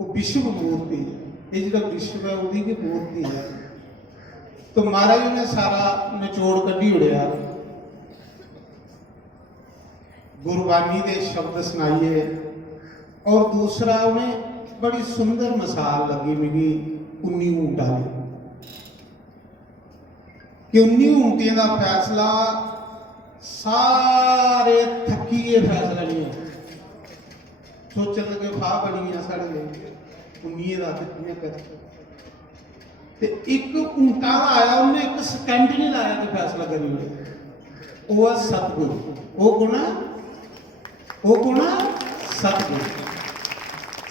वो विश्व मूर्ति है, ये जो विश्व है उन्हीं की मूर्ति है। तो महाराज ने सारा निचोड़ कढ़ी उड़िया, गुरबानी के शब्द सुनाइए। और दूसरा उन्हें बड़ी सुंदर मिसाल लगी मिगी 19 ऊंट वाली कि 19 ऊंटियों का फैसला सारे थकीए फैसला नहीं हो। सोचने लगे फा बनी है साढ़े लिए 19 का तो एक ऊंटा का आया, उन्हें एक सेकंड नहीं लाया तो फैसला करी हुए। वो है सतगुरु। वो कौन है? वो कौन है? सतगुरु।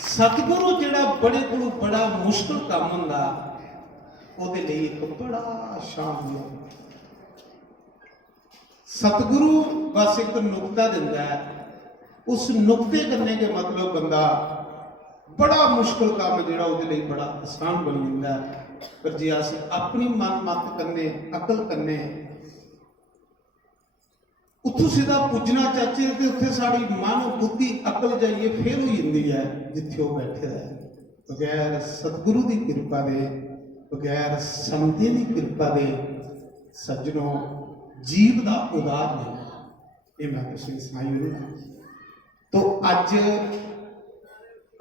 सतगुरु जिहड़ा बड़े को बड़ा मुश्किल काम हुंदा ਉਹਦੇ ਲਈ एक बड़ा शान है। सतगुरु बस एक नुकता दिंदा है, उस नुकते करने के मतलब बंदा बड़ा मुश्किल काम जिहड़ा ਉਹਦੇ ਲਈ बड़ा आसान बन जाता है। पर जे अस अपनी मन मत करने अकल करने उत्थों सीधा पुजना चाचे ते उत्थे साड़ी मन बुद्धि अकल जाइए फिर हो जाती है जिथे वो बैठे है। बगैर सतगुरु की कृपा दे, बगैर संते की कृपा दे सज्जनों जीव का उदार नहीं। ये मैं तुझे सुनाई हुई। तो अज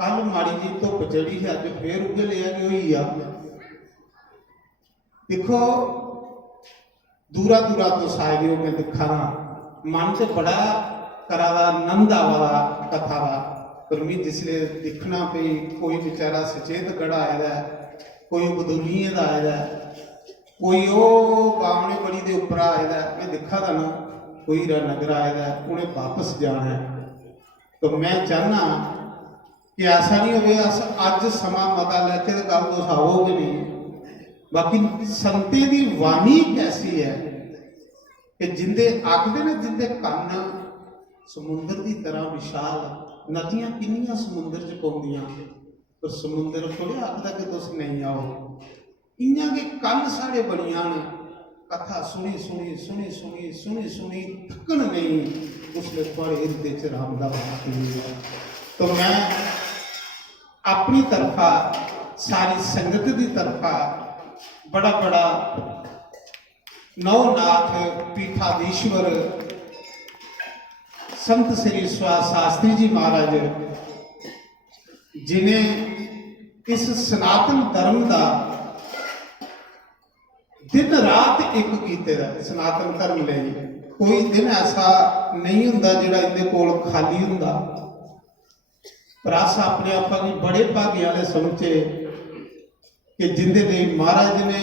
कल माड़ी जी धुप चढ़ी है, अज फिर उगे लिया कि हुई आ। देखो दूरा दूरा तो साए मैं दिखा ना मन से बड़ा करावा नंद आवा कथा वा। पर मैं जिसले दिखना पे कोई बेचारा सचेत गड़ा आया, कोई बदूलिए का आया, कोई वो बावने बड़ी दे उपर आया, मैं दिखा था ना कोई नगर आया उन्हें वापस जाना है। तो मैं चाहना कि ऐसा नहीं हो अज समा मता लैके तो गल दोसाओगे नहीं। बाकी संते की वाणी कैसी है कि जिंदे आखते ने जिंदे कन समुद्र की तरह विशाल, नदियां किनियां समुद्र च पौंदियां पर समुद्र थोड़े आखदा कि तुस नहीं आओ। इयां के कन साढ़े बनियां ने कथा सुनी सुनी सुनी सुनी सुनी सुनी थकन नहीं, उसले थोड़े हृदय च राम दा वास है। तो मैं अपनी तरफा सारी संगत की तरफा बड़ा बड़ा नवनाथ पीठाधीश्वर संत श्री शास्त्री जी महाराज जिन्हें इस सनातन धर्म का दिन रात एक कीते दा। सनातन धर्म ਲਈ कोई दिन ऐसा नहीं हुंदा जिहड़ा इहदे कोल खाली हुंदा। पर अस अपने आप की बड़े भाग्य वाले समझे कि जिंदे लिए महाराज ने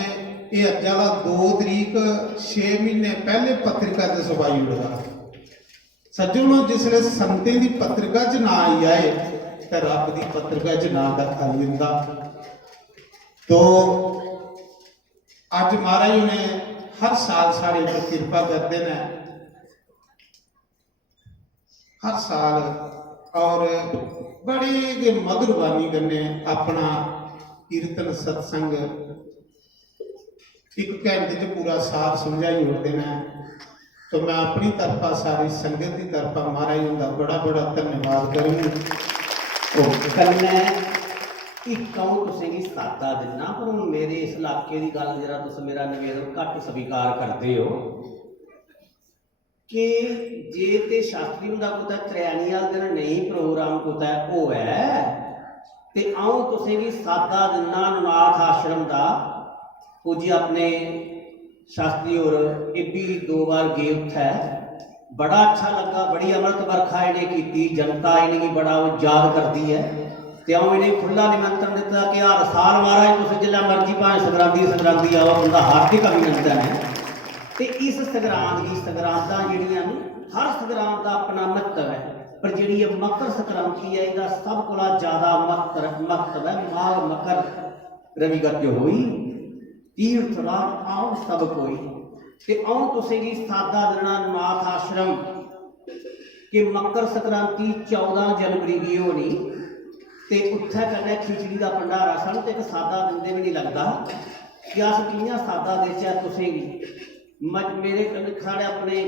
ये अज वाला 2 तरीक 6 महीने पहले पत्रिका से छपाई उड़ा। सज्जनों जिसले संतें की पत्रिका च ना आई आए तो रब की पत्रिका च ना आई जाता। तो अज महाराज ने हर साल सारे पर कृपा करते हैं, हर साल और बड़े मधुर बानी करने अपना कीर्तन सत्संग एक घंटे च पूरा सार समझाई उठते हैं। तो मैं अपनी तरफा सारी संगत की तरफा महाराज उनका बड़ा बड़ा धन्यवाद करूँगी। कल मैं एक कहूँ तुसें गी सादा दिना, पर हूँ मेरे इस इलाके की गल जरा तुस मेरा निवेदन घट स्वीकार करते हो कि जे ते शास्त्री हुंदा कुतै त्रैनी वाले दिन नहीं प्रोग्राम कुतै होऐ ते आऊँ तुसें गी सादा दिना नाथ आश्रम का पूजी अपने शास्त्री और ये भी 2 बार गए उत्थे बड़ा अच्छा लगा। बड़ी अमृत बरखा इन्हें की, जनता इन्हें बड़ा याद करती है। तो इन्हें खुला निमंत्रण दिता कि हर साल महाराज तुम जिला मर्जी भावें संग्रांति आओ, उनका हार्दिक अभिनंदन है। तो इस संग्रांत की संग्रांतां जिहड़ियां हर संग्रांत का अपना महत्व है, पर जिहड़ी ये मकर संक्रांति है इसका सब को ज़्यादा महत्व है। माघ मकर रविगत हुई तीर्थ रात आओ सब कोई। ते आऊँ तुसें गी सादा देना नाथ आश्रम के मकर संक्रांति 14 जनवरी की होनी ते उत्थे कन्नै खिचड़ी का भंडारा सन। ते एक सादा दिंदे भी नहीं लगता कि अस कि'यां सादा देचै तुसें गी। मेरे साढ़े अपने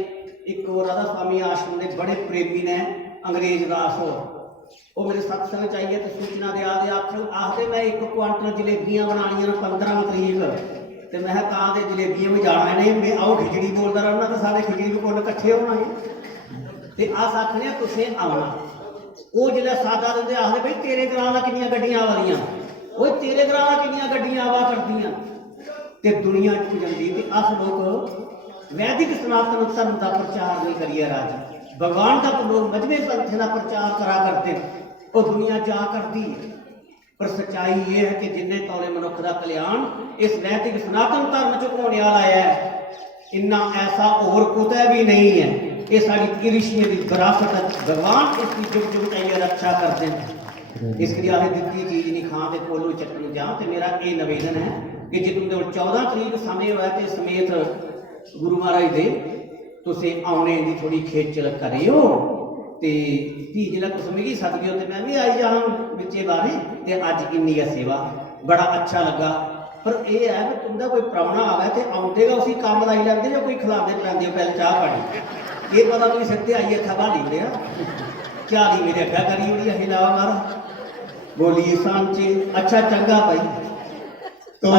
एक राधा स्वामी आश्रम के बड़े प्रेमी ने अंग्रेज दास ਉਹ ਮੇਰੇ ਸਤਸੰਗ ਚਾਹੀਏ ਤੇ ਸੂਚਨਾ ਦੇ ਆਖਦੇ ਮੈਂ 1 ਕੁਆਂਟਲ ਜਲੇਬੀਆਂ ਬਣਾਉਣੀਆਂ 15 ਤਰੀਕ ਤੇ ਮੈਂ ਕਿਹਾ ਕਾਂ ਦੇ ਜਲੇਬੀਆਂ ਵੀ ਜਾਣਾ ਨੇ ਮੈਂ ਆਓ ਖਿਚੜੀ ਬੋਲਦਾ ਰਹਿਣਾ ਤੇ ਸਾਰੇ ਖਿਚੜੀ ਨੂੰ ਕੋਲ ਇਕੱਠੇ ਹੋਣਾ ਹੈ ਤੇ ਆਸ ਆਖਣੇ ਤੁਸੀਂ ਆਉਣਾ। ਉਹ ਜਿਹੜਾ ਸਾਦਾ ਦਿੰਦੇ ਆਖਦੇ ਬਈ ਤੇਰੇ ਗਰਾਂ ਦਾ ਕਿੰਨੀਆਂ ਗੱਡੀਆਂ ਆਵਾਦੀਆਂ, ਉਹ ਤੇਰੇ ਗਰਾਂ ਦਾ ਕਿੰਨੀਆਂ ਗੱਡੀਆਂ ਆਵਾ ਕਰਦੀਆਂ ਤੇ ਦੁਨੀਆ ਚ ਜਾਂਦੀ ਤੇ ਅਸ ਲੋਕ वैदिक सनातन धर्म का प्रचार नहीं करिए राज भगवान का तो लोग मजबे पंथ का प्रचार करा करते वो दुनिया जा करती है। पर सच्चाई ये है कि जिन्हें तौले मनुख का कल्याण इस वैदिक सनातन धर्म च होने वाला है इन्ना ऐसा और कुतै भी नहीं है। ये साड़ी ऋषियों की विरासत भगवान इसकी जुग जुग चाहिए रक्षा करते हैं। इसके लिए दिखती चीज नहीं खां ते कोलू चटन जा तो मेरा ये निवेदन है कि जो तुम 14 तरीक समय हुआ तो समेत गुरु महाराज दे तुसे आने की थोड़ी खेचल करियो ते धी जिला तुस मिगी सदगियो ते मैं भी आई जाऊँ बच्चे बारे ते अज इन्नी सेवा बड़ा अच्छा लगा। पर यह है कि तुमदा कोई प्राहुणा आवे तो आउंदेगा उसी काम लाई लैंदे जो कोई खिलाते पिलाते पहले चाह पानी ये पता कोई सिद्धे आइए थबा ली लिया क्या नहीं मेरे अग्गा करी उड़ी अही लावा मारा बोलिए सांचे अच्छा चंगा भाई। तो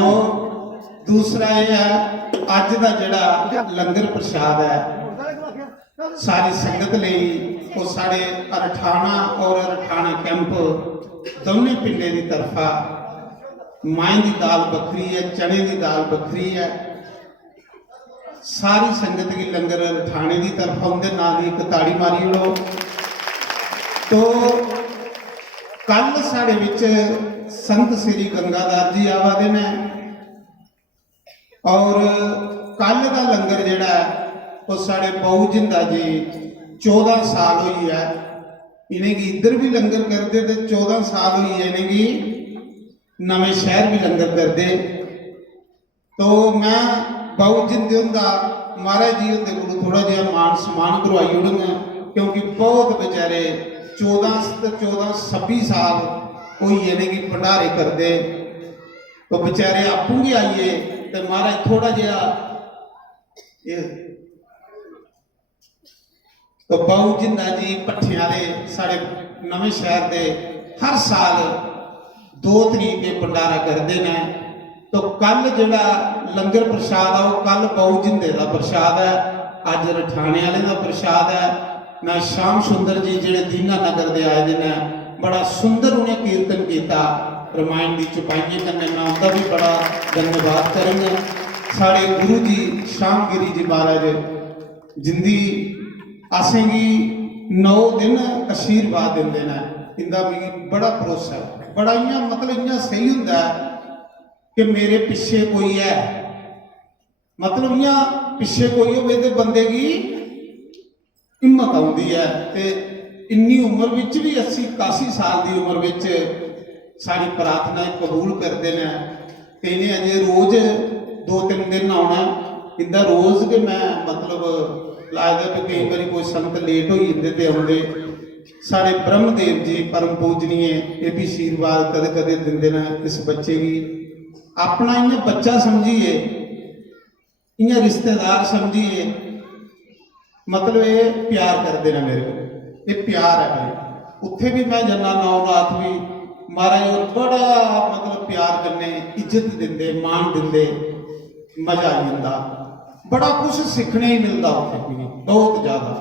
दूसरा ये है अज का जिहड़ा लंगर प्रसाद है सारी संगत लई वो साढ़े अरठाना और अरठाना कैंप दोनों पिंडे की तरफा माएं की दाल बखरी है चने की दाल बखरी है सारी संगत की लंगर अरठाने की तरफा उनके नाल एक ताड़ी मारी लो। तो कल साढ़े विच संत श्री गंगादास जी आवा दे ने और कल का लंगर जिहड़ा वो साढ़े बाऊ जिंदा जी 14 साल हुई है इन्हें की इधर भी लंगर करते थे 14 साल हुई है इन्हें की नवे शहर भी लंगर करते। तो मैं बाऊ जिंदे हुंदा महाराज जी हुंदे कोल थोड़ा जिहा मान सम्मान करवाई ओड़ूंगा क्योंकि बहुत बेचारे 14-26 साल कोई इन्हें की भंडारे करते तो बेचारे आपू भी आइए तो महाराज थोड़ा जिहा तो बाऊ जिंदा जी भट्ठे वाले साढ़े नवे शहर के हर साल 2 तरीक के भंडारा करते हैं। तो कल जिहड़ा लंगर प्रसाद है वो कल बाऊ जिंदे का प्रसाद है अज रठाने वाले का प्रसाद है। मैं श्याम सुंदर जी जिहड़े दीना नगर दे आए ने बड़ा सुंदर उन्हें कीर्तन किया रामायण की चौपाइयां करने मैं उनका भी बड़ा धन्यवाद करूँगा। साढ़े गुरु जी श्यामगिरी जी महाराज जिंदी असेंगी 9 दिन आशीर्वाद देंदे ने इंदा भी बड़ा भरोसा है बड़ा इं मतलब इं सही हुंदा कि मेरे पिछे कोई है मतलब इं पिछे कोई होवे ते बंदे की हिम्मत आउंदी है। ते इन्नी उम्र विच भी 80-81 साल की उम्र विच साड़ी प्रार्थनाएं कबूल करते हैं ते इन्हें अजे रोज 2-3 दिन आना इंदा रोज के मैं मतलब लगता भी कई बार कोई संत लेट हो जाते तो आते साढ़े ब्रह्मदेव जी परम पूजनीय ये भी आशीर्वाद कदे कदे देंदे ने इस बच्चे की अपना इं बच्चा समझिए इं रिश्तेदार समझिए मतलब ये प्यार करते हैं मेरे को ये प्यार है भाई उत्थे भी मैं जाना नौरात भी महाराज और बड़ा मतलब प्यार करने इज्जत देंदे मान देंदे मजा आ जाता बड़ा कुछ सीखने ही मिलता उत्थे भी बहुत ज़्यादा।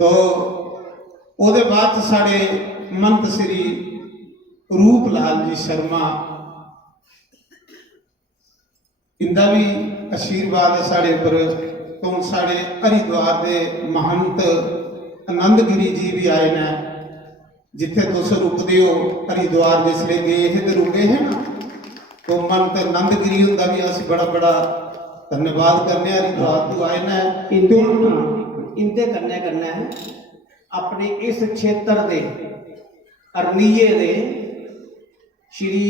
तो ਉਹਦੇ बाद साढ़े महंत श्री रूप लाल जी शर्मा इंदा भी आशीर्वाद है साढ़े उपर। तो साढ़े हरिद्वार के महंत आनंदगिरी जी भी आए ने जिथे तुस रुकते हो हरिद्वार जिसले गए थे तो रुके हैं ना तो महंत आनंदगिरी उनका भी अस बड़ा बड़ा धन्यवाद करने हरिद्वार तो आए ने इनते करना है अपने इस क्षेत्र के अरनीए दे श्री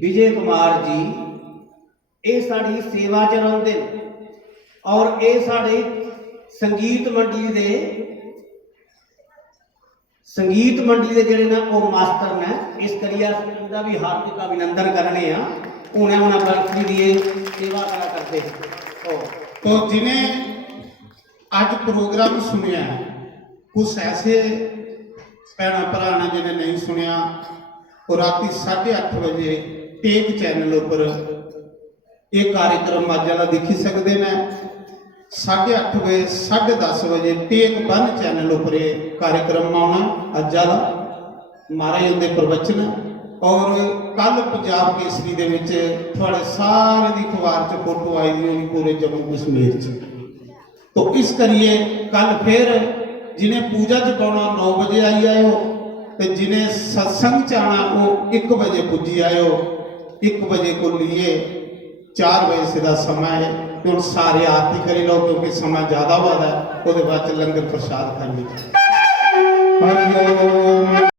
विजय कुमार जी ये साड़ी सेवा च रहिंदे और ये साढ़े संगीत मंडली दे जिहड़े ने वो मास्टर ने इस करिए इनका भी हार्दिक अभिनंदन करने उन्हें बर्फी की सेवा करा करते। तो जिन्हें आज प्रोग्राम सुनिया कुछ ऐसे ਭੈਣਾਂ ਭਰਾ ਨੇ ਜਿਹਨੇ ਨਹੀਂ ਸੁਣਿਆ ਉਹ ਰਾਤੀ 8:30 ਵਜੇ ਟੇਕ ਚੈਨਲ ਉੱਪਰ ਇਹ ਕਾਰਜਕ੍ਰਮ ਅੱਜ ਵਾਲਾ ਦੇਖੀ ਸਕਦੇ ਨੇ। 8:30 ਵਜੇ 10:30 ਵਜੇ ਟੇਕ 1 ਚੈਨਲ ਉੱਪਰ ਇਹ ਕਾਰਜਕ੍ਰਮ ਆਉਣਾ ਅੱਜ ਵਾਲਾ ਮਹਾਰਾਜ ਦੇ ਪ੍ਰਵਚਨ। ਔਰ ਕੱਲ ਪੰਜਾਬ ਕੇਸਰੀ ਦੇ ਵਿੱਚ ਤੁਹਾਡੇ ਸਾਰੇ ਦੀ ਅਖਬਾਰ 'ਚ ਫੋਟੋ ਆਈ ਦੀ ਹੋਣੀ ਪੂਰੇ ਜੰਮੂ ਕਸ਼ਮੀਰ 'ਚ। तो इस करिए कल फिर जिन्हें पूजा च पाना 9 बजे आई आयो ते जिन्हें सत्संग च आना वो 1 बजे पुजी आयो। 1 बजे को लिए 4 बजे से समय है तो हुण सारे आरती करी लो क्योंकि समय ज़्यादा हुआ है। उसके बाद लंगर प्रसाद खाइए।